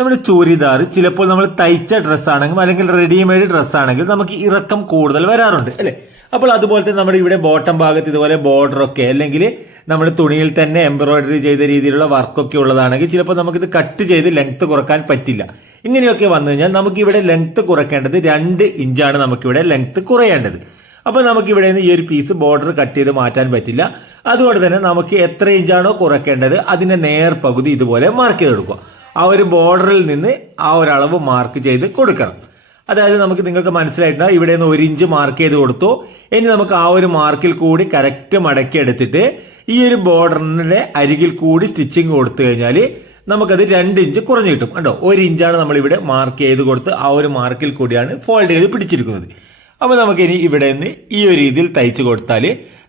നമ്മുടെ ചൂരിദാർ ചിലപ്പോൾ നമ്മൾ തയ്ച്ച ഡ്രസ്സാണെങ്കിലും അല്ലെങ്കിൽ റെഡിമെയ്ഡ് ഡ്രസ്സാണെങ്കിൽ നമുക്ക് ഇറക്കം കൂടുതൽ വരാറുണ്ട് അല്ലേ? അപ്പോൾ അതുപോലെ തന്നെ നമ്മുടെ ഇവിടെ ബോട്ടം ഭാഗത്ത് ഇതുപോലെ ബോർഡറൊക്കെ അല്ലെങ്കിൽ നമ്മൾ തുണിയിൽ തന്നെ എംബ്രോയിഡറി ചെയ്ത രീതിയിലുള്ള വർക്കൊക്കെ ഉള്ളതാണെങ്കിൽ ചിലപ്പോൾ നമുക്കിത് കട്ട് ചെയ്ത് ലെങ്ത്ത് കുറയ്ക്കാൻ പറ്റില്ല. ഇങ്ങനെയൊക്കെ വന്നു കഴിഞ്ഞാൽ നമുക്കിവിടെ ലെങ്ത്ത് ലെങ്ത് കുറയ്ക്കേണ്ടത് രണ്ട് ഇഞ്ചാണ് നമുക്കിവിടെ ലെങ്ത്ത് കുറയേണ്ടത്. അപ്പോൾ നമുക്കിവിടെ നിന്ന് ഈ ഒരു പീസ് ബോർഡർ കട്ട് ചെയ്ത് മാറ്റാൻ പറ്റില്ല. അതുകൊണ്ട് തന്നെ നമുക്ക് എത്ര ഇഞ്ചാണോ കുറയ്ക്കേണ്ടത് അതിന്റെ നേർ പകുതി ഇതുപോലെ മാർക്ക് ചെയ്ത് കൊടുക്കുക ആ ഒരു ബോർഡറിൽ നിന്ന് ആ ഒരു അളവ് മാർക്ക് ചെയ്ത് കൊടുക്കണം. അതായത് നമുക്ക് നിങ്ങൾക്ക് മനസ്സിലായിട്ടുണ്ടാവും ഇവിടെ നിന്ന് ഒരു ഇഞ്ച് മാർക്ക് ചെയ്ത് കൊടുത്തു. ഇനി നമുക്ക് ആ ഒരു മാർക്കിൽ കൂടി കറക്റ്റ് മടക്കി എടുത്തിട്ട് ഈ ഒരു ബോർഡറിന്റെ അരികിൽ കൂടി സ്റ്റിച്ചിങ് കൊടുത്തു കഴിഞ്ഞാൽ നമുക്കത് രണ്ട് ഇഞ്ച് കുറഞ്ഞു കിട്ടും. കണ്ടോ? ഒരു ഇഞ്ചാണ് നമ്മളിവിടെ മാർക്ക് ചെയ്ത് കൊടുത്ത് ആ ഒരു മാർക്കിൽ കൂടിയാണ് ഫോൾഡ് ചെയ്ത് പിടിച്ചിരിക്കുന്നത്. അപ്പോൾ നമുക്കിനി ഇവിടെ നിന്ന് ഈ ഒരു രീതിയിൽ തയ്ച്ചു കൊടുത്താൽ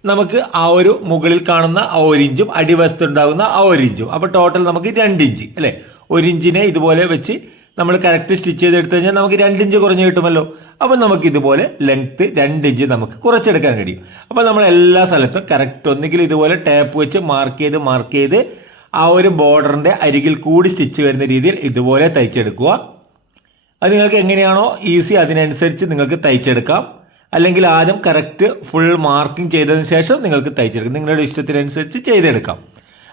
നമുക്ക് ആ ഒരു മുകളിൽ കാണുന്ന ആ ഒരു ഇഞ്ചും അടിവശത്തുണ്ടാകുന്ന ആ ഒരു ഇഞ്ചും അപ്പോൾ ടോട്ടൽ നമുക്ക് രണ്ട് ഇഞ്ച് അല്ലേ? ഒരു ഇഞ്ചിനെ ഇതുപോലെ വെച്ച് നമ്മൾ കറക്റ്റ് സ്റ്റിച്ച് ചെയ്തെടുത്തു കഴിഞ്ഞാൽ നമുക്ക് രണ്ട് ഇഞ്ച് കുറഞ്ഞ് കിട്ടുമല്ലോ. അപ്പം നമുക്ക് ഇതുപോലെ ലെങ്ത്ത് രണ്ട് ഇഞ്ച് നമുക്ക് കുറച്ചെടുക്കാൻ കഴിയും. അപ്പോൾ നമ്മൾ എല്ലാ സ്ഥലത്തും കറക്റ്റ് ഒന്നുകിൽ ഇതുപോലെ ടാപ്പ് വെച്ച് മാർക്ക് ചെയ്ത് മാർക്ക് ചെയ്ത് ആ ഒരു ബോർഡറിന്റെ അരികിൽ കൂടി സ്റ്റിച്ച് വരുന്ന രീതിയിൽ ഇതുപോലെ തയ്ച്ചെടുക്കുക. അത് നിങ്ങൾക്ക് എങ്ങനെയാണോ ഈസി അതിനനുസരിച്ച് നിങ്ങൾക്ക് തയ്ച്ചെടുക്കാം. അല്ലെങ്കിൽ ആദ്യം കറക്റ്റ് ഫുൾ മാർക്കിംഗ് ചെയ്തതിന് ശേഷം നിങ്ങൾക്ക് തയ്ച്ചെടുക്കാം. നിങ്ങളുടെ ഇഷ്ടത്തിനനുസരിച്ച് ചെയ്തെടുക്കാം.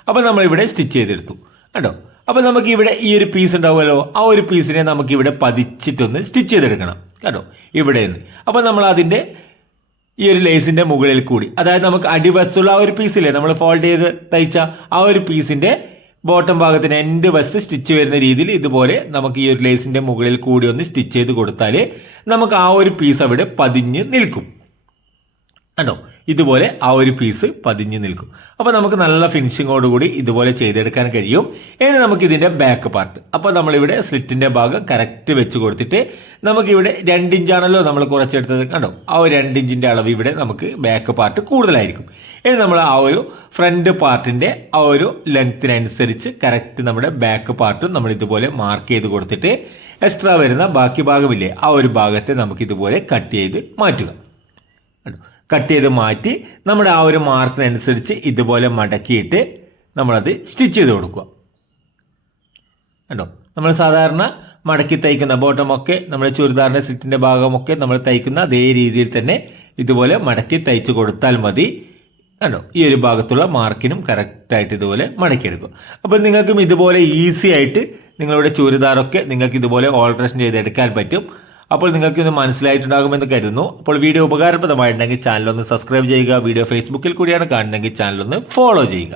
അപ്പോൾ നമ്മളിവിടെ സ്റ്റിച്ച് ചെയ്തെടുത്തു. കേട്ടോ അപ്പോൾ നമുക്ക് ഇവിടെ ഈ ഒരു പീസ് ഉണ്ടാവുമല്ലോ. ആ ഒരു പീസിനെ നമുക്ക് ഇവിടെ പതിച്ചിട്ടൊന്ന് സ്റ്റിച്ച് ചെയ്തെടുക്കണം. കേട്ടോ? ഇവിടെ നിന്ന് അപ്പോൾ നമ്മൾ അതിന്റെ ഈ ഒരു ലേസിന്റെ മുകളിൽ കൂടി അതായത് നമുക്ക് അടിവശത്തുള്ള ആ ഒരു പീസില്ലേ നമ്മൾ ഫോൾഡ് ചെയ്ത് തയ്ച്ച ആ ഒരു പീസിന്റെ ബോട്ടം ഭാഗത്തിന് എൻഡ് വശത്ത് സ്റ്റിച്ച് വരുന്ന രീതിയിൽ ഇതുപോലെ നമുക്ക് ഈ ഒരു ലേസിന്റെ മുകളിൽ കൂടി ഒന്ന് സ്റ്റിച്ച് ചെയ്ത് കൊടുത്താൽ നമുക്ക് ആ ഒരു പീസ് അവിടെ പതിഞ്ഞ് നിൽക്കും. കണ്ടോ ഇതുപോലെ ആ ഒരു പീസ് പതിഞ്ഞ് നിൽക്കും. അപ്പോൾ നമുക്ക് നല്ല ഫിനിഷിങ്ങോടുകൂടി ഇതുപോലെ ചെയ്തെടുക്കാൻ കഴിയും. ഇനി നമുക്ക് ഇതിന്റെ ബാക്ക് പാർട്ട് അപ്പോൾ നമ്മളിവിടെ സ്ലിറ്റിന്റെ ഭാഗം കറക്റ്റ് വെച്ച് കൊടുത്തിട്ട് നമുക്കിവിടെ രണ്ട് ഇഞ്ചാണല്ലോ നമ്മൾ കുറച്ചെടുത്തത്. കണ്ടോ? ആ ഒരു രണ്ട് ഇഞ്ചിന്റെ അളവ് ഇവിടെ നമുക്ക് ബാക്ക് പാർട്ട് കൂടുതലായിരിക്കും. ഇനി നമ്മൾ ആ ഒരു ഫ്രണ്ട് പാർട്ടിന്റെ ആ ഒരു ലെങ്ത്തിനനുസരിച്ച് കറക്റ്റ് നമ്മുടെ ബാക്ക് പാർട്ടും നമ്മൾ ഇതുപോലെ മാർക്ക് ചെയ്ത് കൊടുത്തിട്ട് എക്സ്ട്രാ വരുന്ന ബാക്കി ഭാഗമില്ലേ ആ ഒരു ഭാഗത്തെ നമുക്ക് ഇതുപോലെ കട്ട് ചെയ്ത് മാറ്റുക? കട്ട് ചെയ്ത് മാറ്റി നമ്മുടെ ആ ഒരു മാർക്കിനനുസരിച്ച് ഇതുപോലെ മടക്കിയിട്ട് നമ്മളത് സ്റ്റിച്ച് ചെയ്ത് കൊടുക്കുക. കണ്ടോ? നമ്മൾ സാധാരണ മടക്കി തയ്ക്കുന്ന ബോട്ടമൊക്കെ നമ്മുടെ ചുരിദാറിന്റെ സിറ്റിന്റെ ഭാഗമൊക്കെ നമ്മൾ തയ്ക്കുന്ന അതേ രീതിയിൽ തന്നെ ഇതുപോലെ മടക്കി തയ്ച്ച് കൊടുത്താൽ മതി. കണ്ടോ? ഈ ഒരു ഭാഗത്തുള്ള മാർക്കിനും കറക്റ്റായിട്ട് ഇതുപോലെ മടക്കിയെടുക്കും അപ്പോൾ നിങ്ങൾക്കും ഇതുപോലെ ഈസി ആയിട്ട് നിങ്ങളുടെ ചുരിദാറൊക്കെ നിങ്ങൾക്ക് ഇതുപോലെ ഓൾട്രേഷൻ ചെയ്തെടുക്കാൻ പറ്റും. അപ്പോൾ നിങ്ങൾക്ക് ഇത് മനസ്സിലായിട്ടുണ്ടാകുമെന്ന് കരുതുന്നു. അപ്പോൾ വീഡിയോ ഉപകാരപ്രദമായിട്ടുണ്ടെങ്കിൽ ചാനൽ ഒന്ന് സബ്സ്ക്രൈബ് ചെയ്യുക വീഡിയോ ഫേസ്ബുക്കിൽ കൂടിയാണ് കാണുന്നതെങ്കിൽ ചാനൽ ഒന്ന് ഫോളോ ചെയ്യുക.